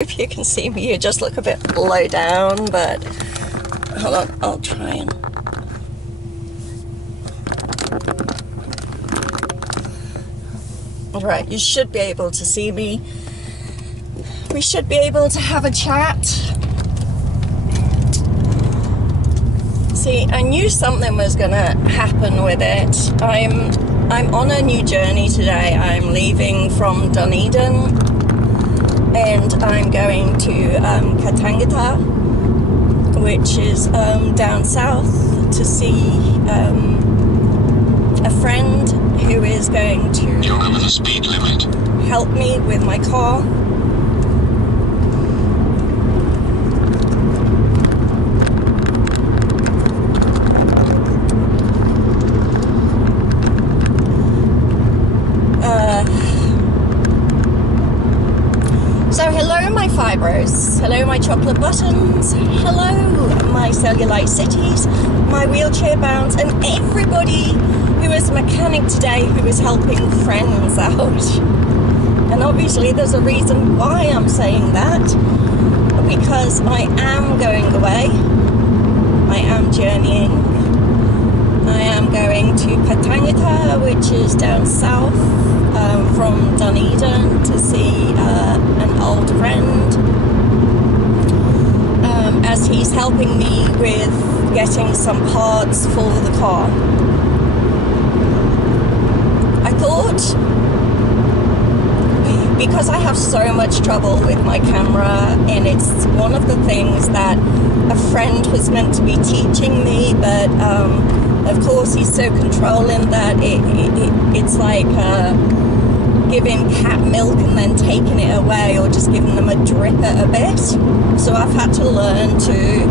If you can see me, you just look a bit low down, but hold on, I'll try and... Alright, you should be able to see me. We should be able to have a chat. See, I knew something was gonna happen with it. I'm on a new journey today. I'm leaving from Dunedin and I'm going to Katangata, which is down south, to see a friend who is going to You're over the speed limit. Help me with my car. So hello my fibros, hello my chocolate buttons, hello my cellulite cities, my wheelchair bounds, and everybody who is a mechanic today who is helping friends out. And obviously there's a reason why I'm saying that, because I am going away, I am journeying, I am going to Katangata, which is down south from Dunedin, to see an old friend, as he's helping me with getting some parts for the car. I thought, because I have so much trouble with my camera, and it's one of the things that a friend was meant to be teaching me, but of course he's so controlling that it's like giving cat milk and then taking it away, or just giving them a drip at a bit. So I've had to learn to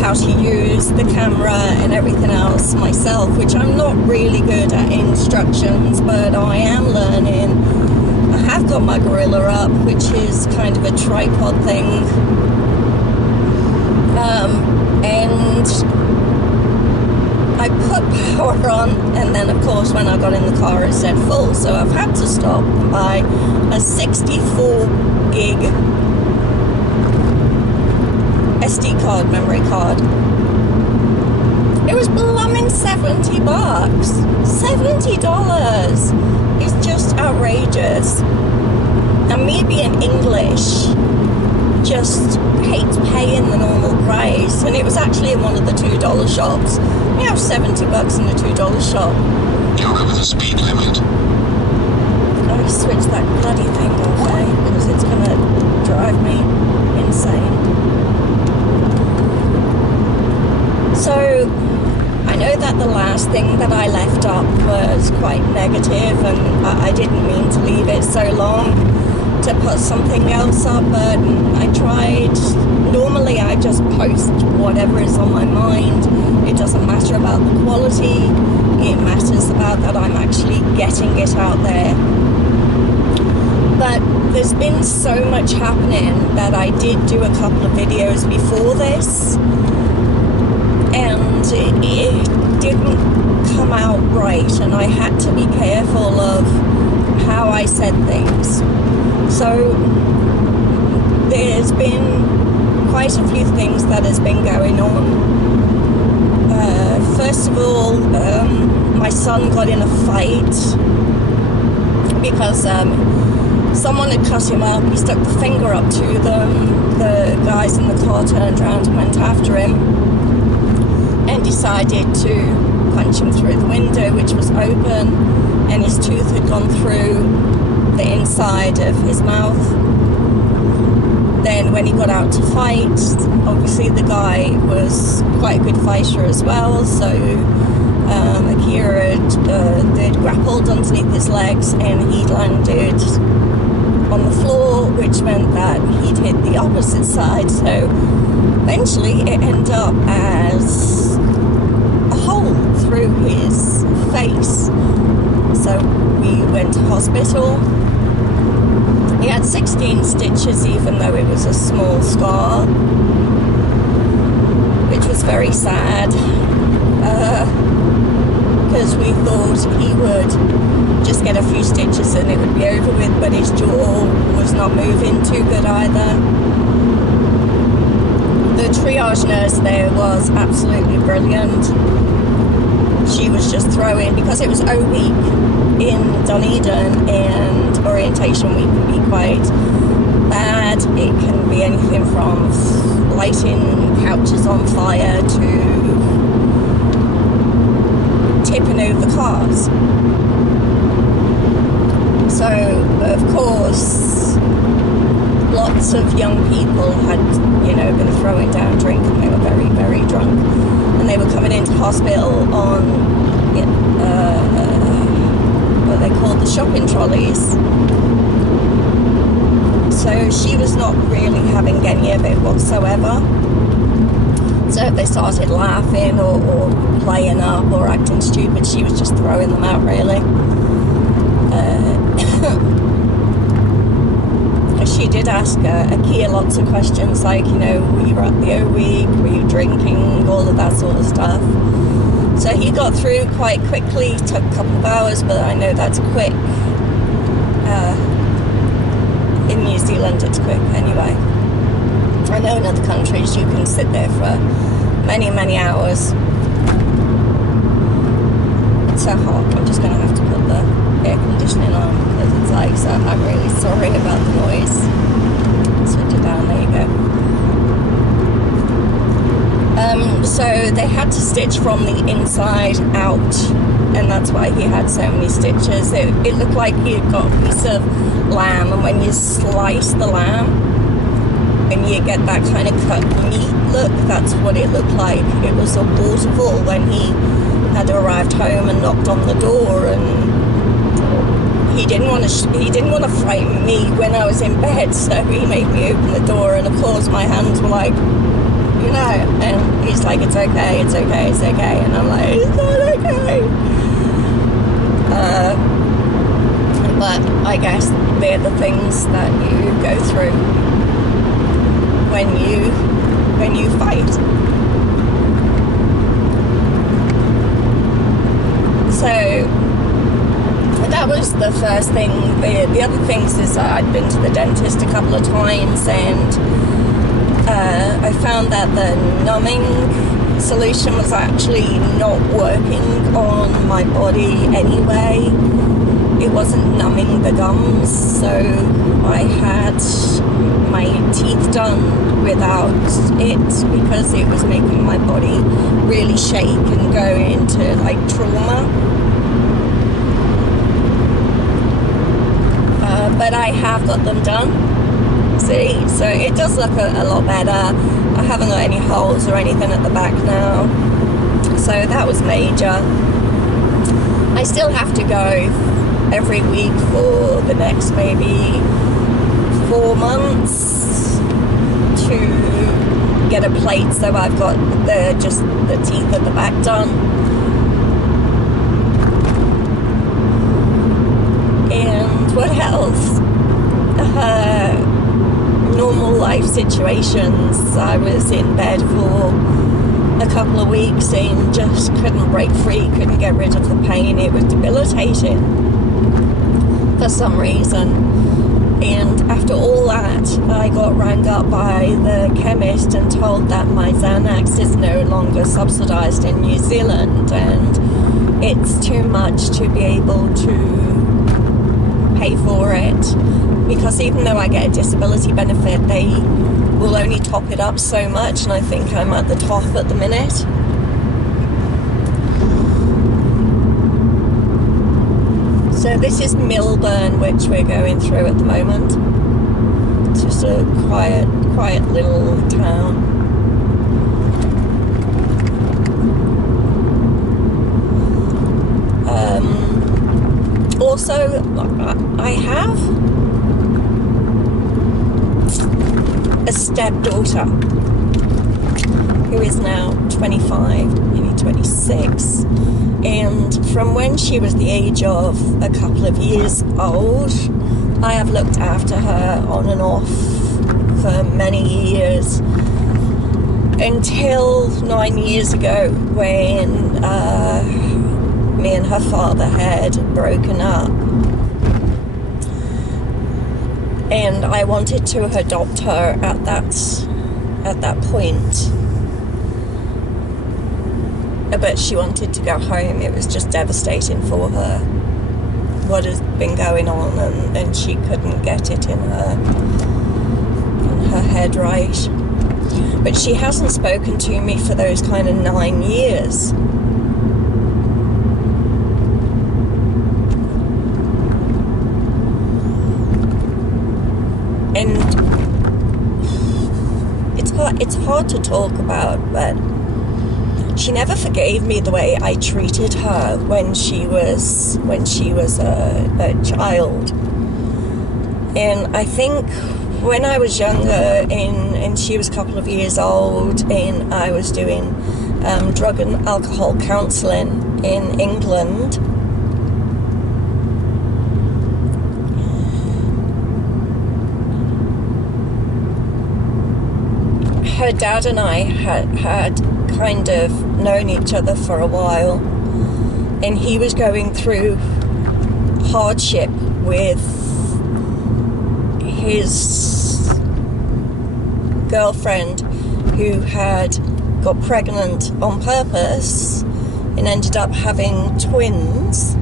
how to use the camera and everything else myself, which I'm not really good at instructions, but I am learning. I have got my gorilla up, which is kind of a tripod thing, and I put power on, and then of course when I got in the car it said full, so I've had to stop and buy a 64 gig SD card, memory card. It was blooming $70. $70 is just outrageous. And me being English just hates paying the normal price, and it was actually in one of the $2 shops. We have $70 in the $2 shop. You're over the speed limit. I'm gonna switch that bloody thing off, because it's gonna drive me insane. So I know that the last thing that I left up was quite negative, and I didn't mean to leave it so long to put something else up, but I tried. Normally I just post whatever is on my mind. It doesn't matter about the quality, it matters about that I'm actually getting it out there. But there's been so much happening that I did do a couple of videos before this, and it didn't come out right, and I had to be careful of how I said things. So there's been quite a few things that has been going on. First of all, my son got in a fight because someone had cut him up. He stuck the finger up to them. The guys in the car turned around and went after him and decided to punch him through the window, which was open, and his tooth had gone through the inside of his mouth. Then when he got out to fight, obviously the guy was quite a good fighter as well, so Akira had grappled underneath his legs, and he landed on the floor, which meant that he'd hit the opposite side, so eventually it ended up as a hole through his face. So we went to hospital. He had 16 stitches, even though it was a small scar, which was very sad, because we thought he would just get a few stitches and it would be over with, but his jaw was not moving too good either. The triage nurse there was absolutely brilliant. She was just throwing, because it was O week in Dunedin and orientation week can be quite bad. It can be anything from lighting couches on fire to tipping over cars. So, of course, lots of young people had, been throwing down drink, and they were very, very drunk. And they were coming into hospital on what they called the shopping trolleys. So she was not really having any of it whatsoever. So if they started laughing or playing up or acting stupid, she was just throwing them out, really. She did ask Akia lots of questions, like, were you at the O week, were you drinking, all of that sort of stuff. So he got through quite quickly. It took a couple of hours, but I know that's quick. In New Zealand it's quick anyway. I know in other countries you can sit there for many, many hours. It's so hot, I'm just going to have to put the air conditioning on because it's like, so I'm really sorry about the noise. Switch it down, there you go. So they had to stitch from the inside out, and that's why he had so many stitches. It looked like he had got a piece of lamb, and when you slice the lamb and you get that kind of cut meat look, that's what it looked like. It was a waterfall when he had arrived home and knocked on the door, and he didn't want to frighten me when I was in bed, so he made me open the door, and of course my hands were like, and he's like, it's okay, it's okay, it's okay, and I'm like, it's not okay. But I guess they're the things that you go through when you fight. So that was the first thing. The other things is I'd been to the dentist a couple of times, and I found that the numbing solution was actually not working on my body anyway. It wasn't numbing the gums, so I had my teeth done without it because it was making my body really shake and go into like trauma. But I have got them done. See, so it does look a lot better. I haven't got any holes or anything at the back now, so that was major. I still have to go every week for the next maybe 4 months to get a plate, so I've got just the teeth at the back done. And what else? Normal life situations. I was in bed for a couple of weeks and just couldn't break free, couldn't get rid of the pain. It was debilitating for some reason. And after all that, I got rang up by the chemist and told that my Xanax is no longer subsidised in New Zealand, and it's too much to be able to pay for it, because even though I get a disability benefit, they will only top it up so much, and I think I'm at the top at the minute. So this is Milburn, which we're going through at the moment. It's just a quiet little town. Also, I have a stepdaughter who is now 25, nearly 26, and from when she was the age of a couple of years old, I have looked after her on and off for many years, until 9 years ago when me and her father had broken up. And I wanted to adopt her at that point. But she wanted to go home. It was just devastating for her, what has been going on, and she couldn't get it in her head right. But she hasn't spoken to me for those kind of 9 years. And it's hard to talk about, but she never forgave me the way I treated her when she was a child. And I think when I was younger, and she was a couple of years old, and I was doing drug and alcohol counselling in England, her dad and I had kind of known each other for a while, and he was going through hardship with his girlfriend, who had got pregnant on purpose and ended up having twins,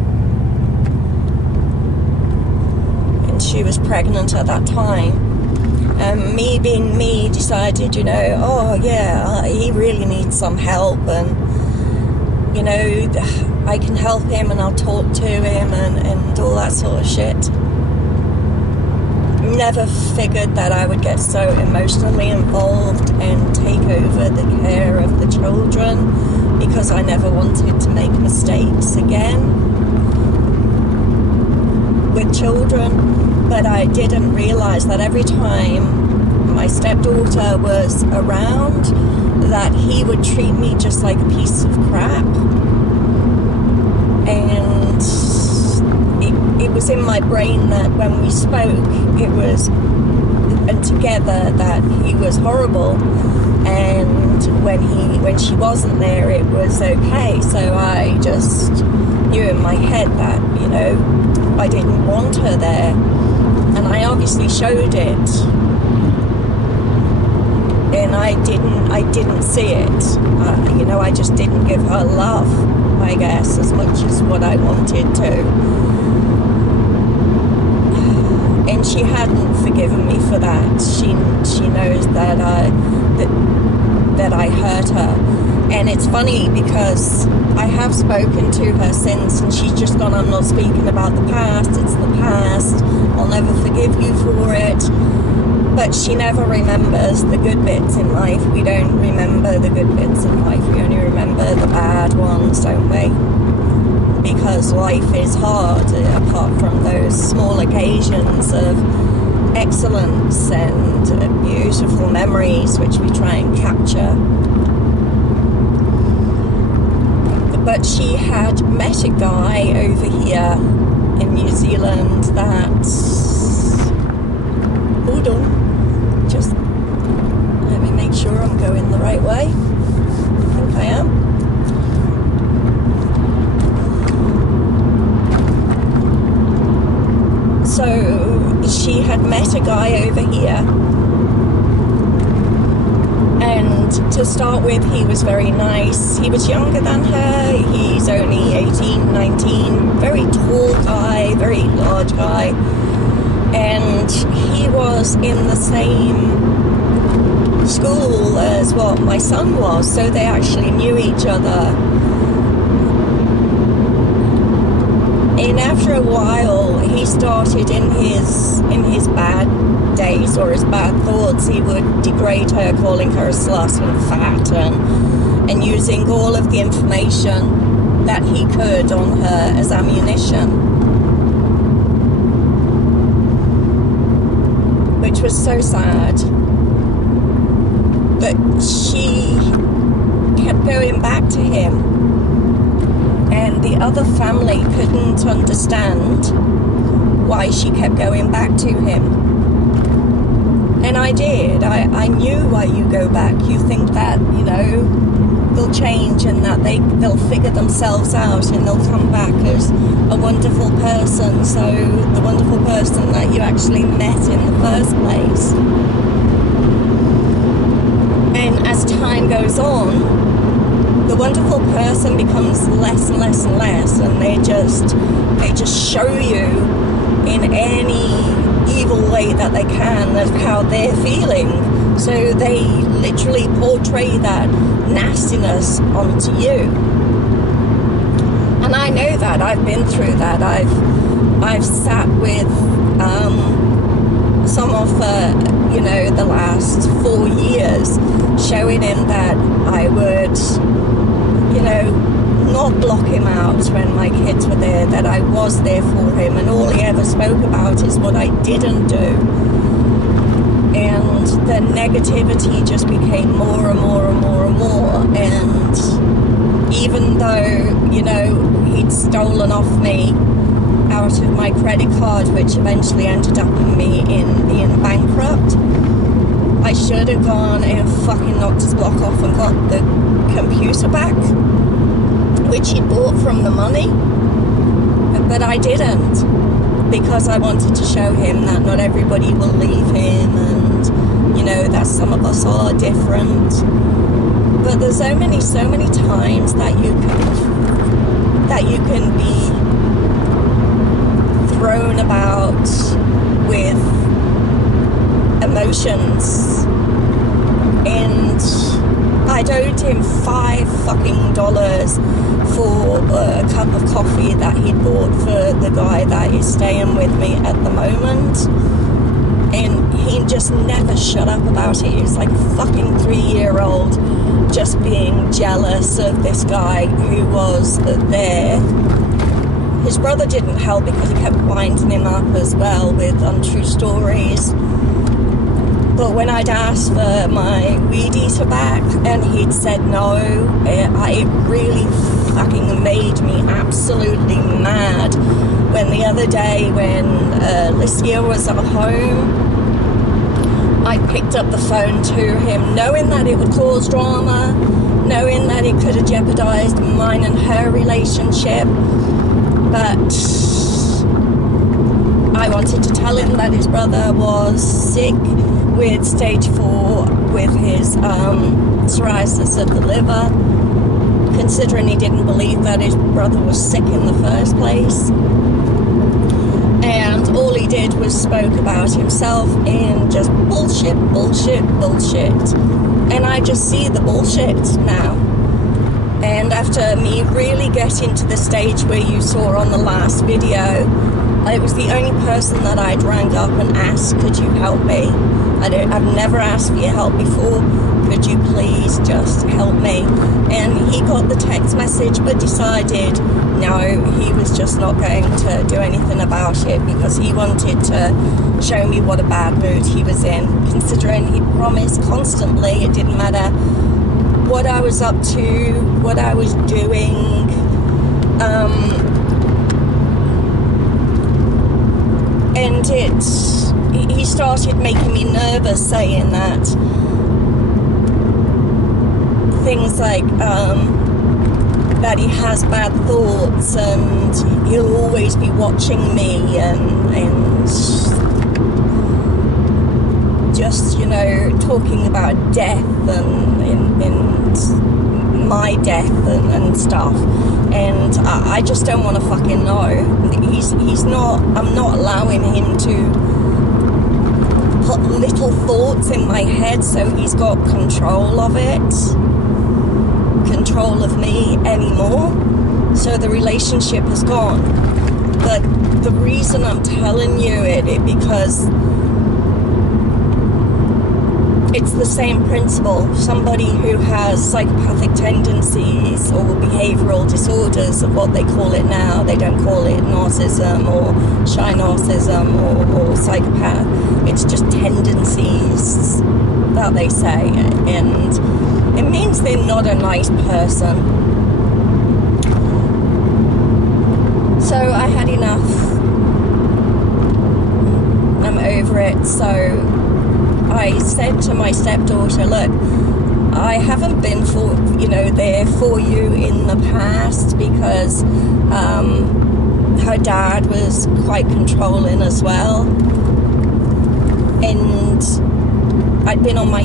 and she was pregnant at that time. Me being me, decided, oh yeah, he really needs some help, and I can help him, and I'll talk to him, and all that sort of shit. Never figured that I would get so emotionally involved and take over the care of the children, because I never wanted to make mistakes again with children. But I didn't realise that every time my stepdaughter was around, that he would treat me just like a piece of crap. And it was in my brain that when we spoke, and together, that he was horrible. And when she wasn't there, it was okay. So I just knew in my head that, I didn't want her there. And I obviously showed it, and I didn't see it. I just didn't give her love, I guess, as much as what I wanted to. And she hadn't forgiven me for that. She knows that I hurt her. And it's funny because I have spoken to her since, and she's just gone, I'm not speaking about the past, it's the past, I'll never forgive you for it. But she never remembers the good bits in life. We don't remember the good bits in life, we only remember the bad ones, don't we? Because life is hard, apart from those small occasions of excellence and beautiful memories which we try and capture. But she had met a guy over here in New Zealand that... Hold on. Just let me make sure I'm going the right way. I think I am. So she had met a guy over here. And to start with, he was very nice. He was younger than her. He's only 18, 19. Very tall guy, very large guy. And he was in the same school as what my son was, so they actually knew each other. And after a while, he started in his bad days, or his bad thoughts, he would degrade her, calling her a slut and fat, and using all of the information that he could on her as ammunition, which was so sad. But she kept going back to him, and the other family couldn't understand why she kept going back to him. And I did. I knew why you go back. You think that, they'll change and that they'll figure themselves out and they'll come back as a wonderful person. So the wonderful person that you actually met in the first place. And as time goes on, the wonderful person becomes less and less and less, and they just show you in any evil way that they can of how they're feeling. So they literally portray that nastiness onto you. And I know that. I've been through that. I've sat with some of the last 4 years, showing him that I would not block him out when my kids were there, that I was there for him, and all he ever spoke about is what I didn't do. And the negativity just became more and more and more and more. And even though, he'd stolen off me out of my credit card, which eventually ended up in me being bankrupt, I should have gone and fucking knocked his block off and got the computer back, which he bought from the money. But I didn't, because I wanted to show him that not everybody will leave him, and that some of us are different. But there's so many times that you can be thrown about with emotions. And I'd owed him $5 for a cup of coffee that he'd bought for the guy that is staying with me at the moment. And he just never shut up about it. He was like a fucking 3-year-old, just being jealous of this guy who was there. His brother didn't help because he kept winding him up as well with untrue stories. But when I'd asked for my weed eater back and he'd said no, it really fucking made me absolutely mad. When the other day when Licia was at home, I picked up the phone to him knowing that it would cause drama, knowing that it could have jeopardized mine and her relationship. But I wanted to tell him that his brother was sick with stage 4 with his psoriasis of the liver, considering he didn't believe that his brother was sick in the first place. And all he did was spoke about himself in just bullshit. And I just see the bullshit now. And after me really getting to the stage where you saw on the last video, it was the only person that I'd rang up and asked, could you help me? I've never asked for your help before. Could you please just help me? And he got the text message but decided no, he was just not going to do anything about it because he wanted to show me what a bad mood he was in, considering he promised constantly it didn't matter what I was up to, what I was doing. And he started making me nervous, saying that things like that he has bad thoughts and he'll always be watching me, and just talking about death and my death and stuff. And I just don't want to fucking know. He's not. I'm not allowing him to put little thoughts in my head, so he's got control of it, control of me anymore. So the relationship has gone. But the reason I'm telling you it because it's the same principle. Somebody who has psychopathic tendencies or behavioral disorders, of what they call it now, they don't call it narcissism or shy narcissism or psychopath. It's just tendencies that they say, and it means they're not a nice person. So I had enough. I'm over it. So I said to my stepdaughter, look, I haven't been there for you in the past because her dad was quite controlling as well, and I'd been on my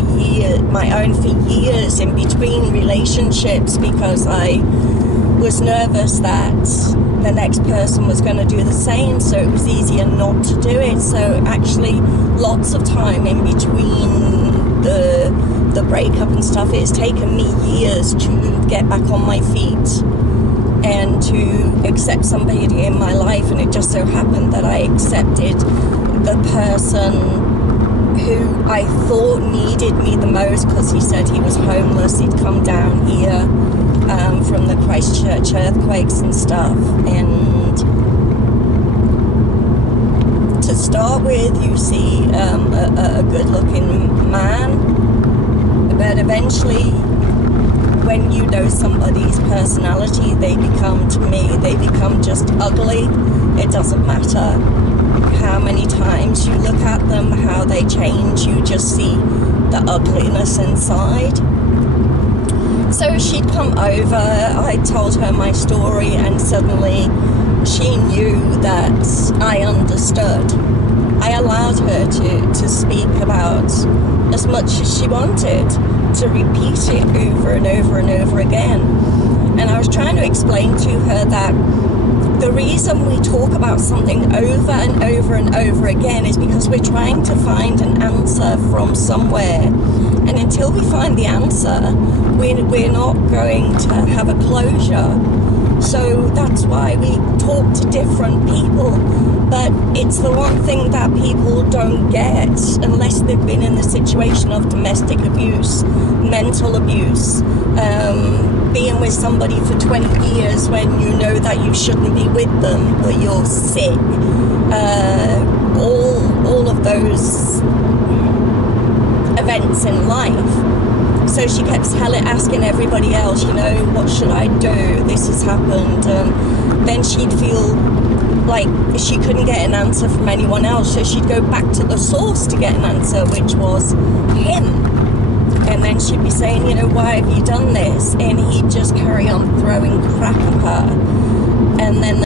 own for years in between relationships because I was nervous that the next person was going to do the same, so it was easier not to do it. So actually lots of time in between the breakup and stuff, it's taken me years to get back on my feet and to accept somebody in my life. And it just so happened that I accepted the person who I thought needed me the most, because he said he was homeless. He'd come down here from the Christchurch earthquakes and stuff. And to start with, you see a good-looking man, but eventually, when you know somebody's personality, they become just ugly. It doesn't matter how many times you look at them, how they change, you just see the ugliness inside. So she'd come over, I told her my story, and suddenly she knew that I understood. I allowed her to speak about as much as she wanted, to repeat it over and over and over again. And I was trying to explain to her that the reason we talk about something over and over and over again is because we're trying to find an answer from somewhere. And until we find the answer, we're not going to have a closure. So that's why we talk to different people. But it's the one thing that people don't get unless they've been in the situation of domestic abuse, mental abuse, being with somebody for 20 years when you know that you shouldn't be with them, but you're sick. All of those events in life. So she kept asking everybody else, what should I do? This has happened. Then she'd feel like she couldn't get an answer from anyone else, so she'd go back to the source to get an answer, which was him. And then she'd be saying, why have you done this? And he'd just carry on throwing crap at her. And then